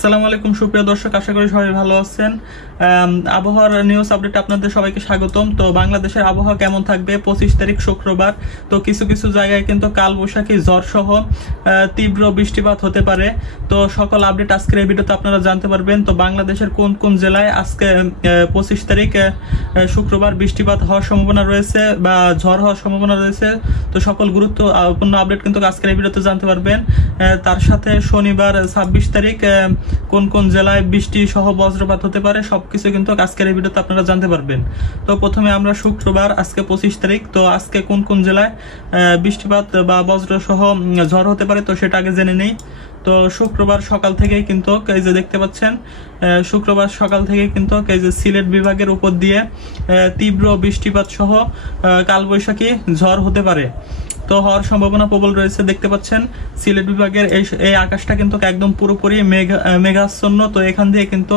আসসালামু আলাইকুম সুপ্রিয় দর্শক, আশা করি সবাই ভালো আছেন। আবহাওয়ার নিউজ আপডেট আপনাদের সবাইকে স্বাগতম। তো বাংলাদেশের আবহাওয়া কেমন থাকবে 25 তারিখ শুক্রবার। তো কিছু কিছু জায়গায় কিন্তু কালবৈশাখী ঝড় সহ তীব্র বৃষ্টিপাত হতে পারে। তো সকল আপডেট আজকের এই ভিডিওতে আপনারা জানতে পারবেন। তো বাংলাদেশের কোন কোন জেলায় আজকে 25 তারিখ শুক্রবার বৃষ্টিপাত হওয়ার সম্ভাবনা রয়েছে বা ঝড় হওয়ার সম্ভাবনা রয়েছে, তো সকল গুরুত্বপূর্ণ আপডেট কিন্তু আজকের এই ভিডিওতে জানতে পারবেন। তার সাথে শনিবার 26 তারিখ কোন কোন জেলায় বৃষ্টি সহ বজ্রপাত হতে পারে সবকিছু কিন্তু আজকের এই ভিডিওতে আপনারা জানতে পারবেন। তো প্রথমে আমরা শুক্রবার আজকে 25 তারিখ, তো আজকে কোন কোন জেলায় বৃষ্টিপাত বা বজ্র সহ ঝড় হতে পারে তো সেটা আগে জেনে নেই। তো শুক্রবার সকাল থেকেই কিন্তু এই যে দেখতে পাচ্ছেন, শুক্রবার সকাল থেকে কিন্তু এই যে সিলেট বিভাগের উপর দিয়ে তীব্র বৃষ্টিপাত সহ কালবৈশাখী ঝড় হতে পারে। তো হওয়ার সম্ভাবনা প্রবল রয়েছে। দেখতে পাচ্ছেন সিলেট বিভাগের এই আকাশটা কিন্তু একদম পুরোপুরি মেঘাচ্ছন্ন। তো এখান দিয়ে কিন্তু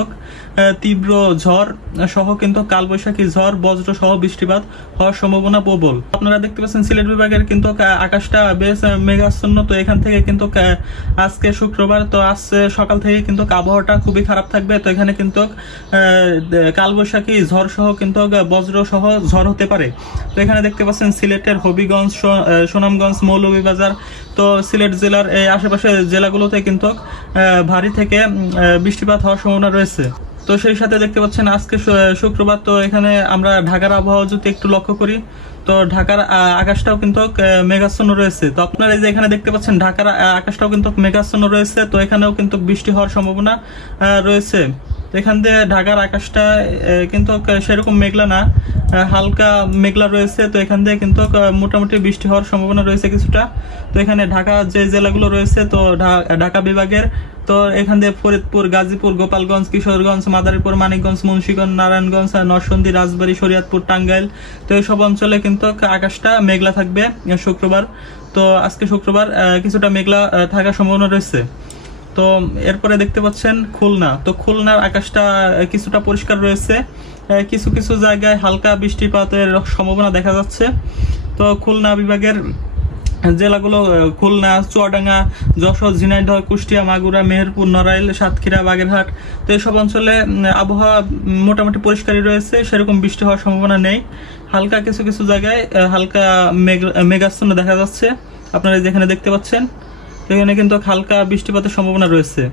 তীব্র ঝড় সহ কিন্তু কালবৈশাখী ঝড় বজ্র সহ বৃষ্টিপাত হওয়ার সম্ভাবনা প্রবল। আপনারা দেখতে পাচ্ছেন সিলেট বিভাগের কিন্তু আকাশটা বেশ মেঘাচ্ছন্ন। তো এখান থেকে কিন্তু আজকে শুক্রবার, তো আজ সকাল থেকে কিন্তু আবহাওয়াটা খুবই খারাপ থাকবে। তো এখানে কিন্তু কালবৈশাখী ঝড় সহ কিন্তু বজ্র সহ ঝড় হতে পারে। তো এখানে দেখতে পাচ্ছেন সিলেটের হবিগঞ্জ, সুনামগঞ্জ, মৌলভীবাজার, তো সিলেট জেলার এই আশেপাশের জেলাগুলোতে কিন্তু ভারী থেকে বৃষ্টিপাত হওয়ার সম্ভাবনা রয়েছে। তো সেই সাথে দেখতে পাচ্ছেন আজকে শুক্রবার, তো এখানে আমরা ঢাকার আবহাওয়া যদি একটু লক্ষ্য করি, তো ঢাকার আকাশটাও কিন্তু মেঘাচ্ছন্ন রয়েছে। তো আপনারা এই যে এখানে দেখতে পাচ্ছেন ঢাকার আকাশটাও কিন্তু মেঘাচ্ছন্ন রয়েছে। তো এখানেও কিন্তু বৃষ্টি হওয়ার সম্ভাবনা রয়েছে। এখান দিয়ে ঢাকার আকাশটা কিন্তু সেরকম মেঘলা না, হালকা মেঘলা রয়েছে। তো এখান দিয়ে কিন্তু মোটামুটি বৃষ্টি হওয়ার সম্ভাবনা রয়েছে কিছুটা। তো এখানে ঢাকা যে জেলাগুলো রয়েছে, তো ঢাকা বিভাগের, তো এখান দিয়ে ফরিদপুর, গাজীপুর, গোপালগঞ্জ, কিশোরগঞ্জ, মাদারীপুর, মানিকগঞ্জ, মুন্সিগঞ্জ, নারায়ণগঞ্জ, নরসিংদী, রাজবাড়ী, শরীয়তপুর, টাঙ্গাইল, তো এইসব অঞ্চলে কিন্তু আকাশটা মেঘলা থাকবে শুক্রবার। তো আজকে শুক্রবার কিছুটা মেঘলা থাকার সম্ভাবনা রয়েছে। তো এরপরে দেখতে পাচ্ছেন খুলনা, তো খুলনার আকাশটা কিছুটা পরিষ্কার রয়েছে। কিছু কিছু জায়গায় হালকা বৃষ্টিপাতের সম্ভাবনা দেখা যাচ্ছে। তো খুলনা বিভাগের জেলাগুলো খুলনা, চুয়াডাঙ্গা, যশোর, ঝিনাইদহ, কুষ্টিয়া, মাগুরা, মেহেরপুর, নড়াইল, সাতক্ষীরা, বাগেরহাট, তো এইসব অঞ্চলে আবহাওয়া মোটামুটি পরিষ্কারই রয়েছে, সেরকম বৃষ্টি হওয়ার সম্ভাবনা নেই। হালকা কিছু কিছু জায়গায় হালকা মেঘাচ্ছন্ন দেখা যাচ্ছে, আপনারা যেখানে দেখতে পাচ্ছেন। এখানে কিন্তু হালকা বৃষ্টিপাতের সম্ভাবনা রয়েছে।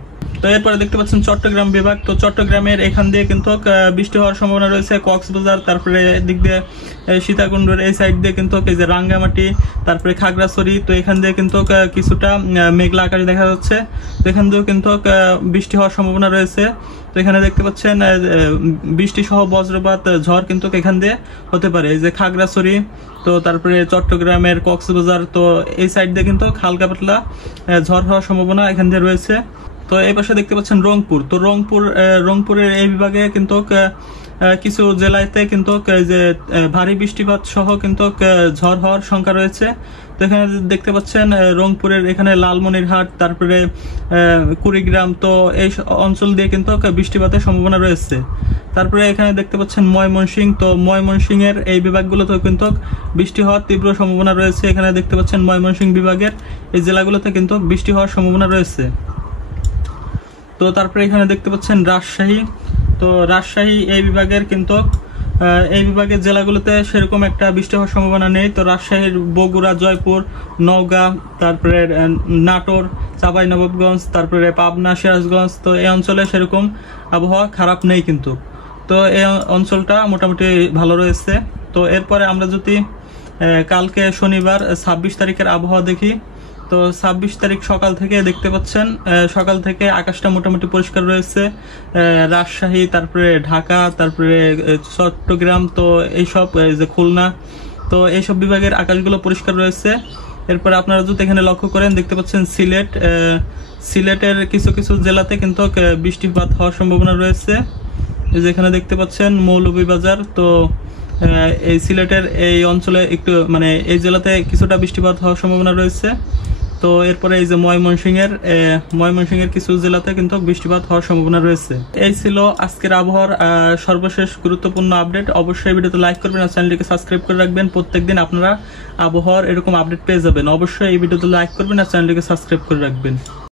তো এরপরে দেখতে পাচ্ছেন চট্টগ্রাম বিভাগ, তো চট্টগ্রামের এখান দিয়ে কিন্তু বৃষ্টি হওয়ার সম্ভাবনা রয়েছে। কক্সবাজার, তারপরে এদিক দিয়ে সীতাকুণ্ডের এই সাইড দিয়ে কিন্তু এই যে রাঙ্গামাটি, তারপরে খাগড়াছড়ি, তো এখান দিয়ে কিন্তু কিছুটা মেঘলা আকাশ দেখা যাচ্ছে। তো এখান দিয়েও কিন্তু বৃষ্টি হওয়ার সম্ভাবনা রয়েছে। তো এখানে দেখতে পাচ্ছেন বৃষ্টি সহ বজ্রপাত ঝড় কিন্তু এখান দিয়ে হতে পারে। এই যে খাগড়াছড়ি, তো তারপরে চট্টগ্রামের কক্সবাজার, তো এই সাইড দিয়ে কিন্তু হালকা পাতলা ঝড় হওয়ার সম্ভাবনা এখান দিয়ে রয়েছে। তো এই পাশে দেখতে পাচ্ছেন রংপুর, তো রংপুরের এই বিভাগে কিন্তু কিছু জেলাতে কিন্তু যে ভারী বৃষ্টিপাত সহ কিন্তু ঝড় হওয়ার সংখ্যা রয়েছে। তো এখানে দেখতে পাচ্ছেন রংপুরের এখানে লালমনিরহাট, তারপরে কুড়িগ্রাম, তো এই অঞ্চল দিয়ে কিন্তু বৃষ্টিপাতের সম্ভাবনা রয়েছে। তারপরে এখানে দেখতে পাচ্ছেন ময়মনসিংহ, তো ময়মনসিংহের এই বিভাগগুলোতে কিন্তু বৃষ্টি হওয়ার তীব্র সম্ভাবনা রয়েছে। এখানে দেখতে পাচ্ছেন ময়মনসিংহ বিভাগের এই জেলাগুলোতে কিন্তু বৃষ্টি হওয়ার সম্ভাবনা রয়েছে। তো তারপরে এখানে দেখতে পাচ্ছেন রাজশাহী, তো রাজশাহী এই বিভাগের কিন্তু এই বিভাগের জেলাগুলোতে সেরকম একটা বৃষ্টি হওয়ার সম্ভাবনা নেই। তো রাজশাহীর বগুড়া, জয়পুর, নওগাঁ, তারপরে নাটোর, চাঁপাইনবাবগঞ্জ, তারপরে পাবনা, সিরাজগঞ্জ, তো এই অঞ্চলে সেরকম আবহাওয়া খারাপ নেই কিন্তু। তো এই অঞ্চলটা মোটামুটি ভালো রয়েছে। তো এরপরে আমরা যদি কালকে শনিবার 26 তারিখের আবহাওয়া দেখি, তো 26 তারিখ সকাল থেকে দেখতে পাচ্ছেন সকাল থেকে আকাশটা মোটামুটি পরিষ্কার রয়েছে। রাজশাহী, তারপরে ঢাকা, তারপরে চট্টগ্রাম, তো এইসব যে খুলনা, তো এইসব বিভাগের আকাশগুলো পরিষ্কার রয়েছে। এরপরে আপনারা যদি এখানে লক্ষ্য করেন দেখতে পাচ্ছেন সিলেটের কিছু কিছু জেলাতে কিন্তু বৃষ্টিপাত হওয়ার সম্ভাবনা রয়েছে। যেখানে দেখতে পাচ্ছেন মৌলভীবাজার, তো এই সিলেটের এই অঞ্চলে একটু মানে এই জেলাতে কিছুটা বৃষ্টিপাত হওয়ার সম্ভাবনা রয়েছে। তো এরপরে এই যে ময়মনসিংহের কিছু জেলাতে কিন্তু বৃষ্টিপাত হওয়ার সম্ভাবনা রয়েছে। এই ছিল আজকের আবহাওয়ার সর্বশেষ গুরুত্বপূর্ণ আপডেট। অবশ্যই ভিডিওতে লাইক করবেন আর চ্যানেলটিকে সাবস্ক্রাইব করে রাখবেন। প্রত্যেকদিন আপনারা আবহাওয়ার এরকম আপডেট পেয়ে যাবেন। অবশ্যই এই ভিডিওতে লাইক করবেন আর চ্যানেলটিকে সাবস্ক্রাইব করে রাখবেন।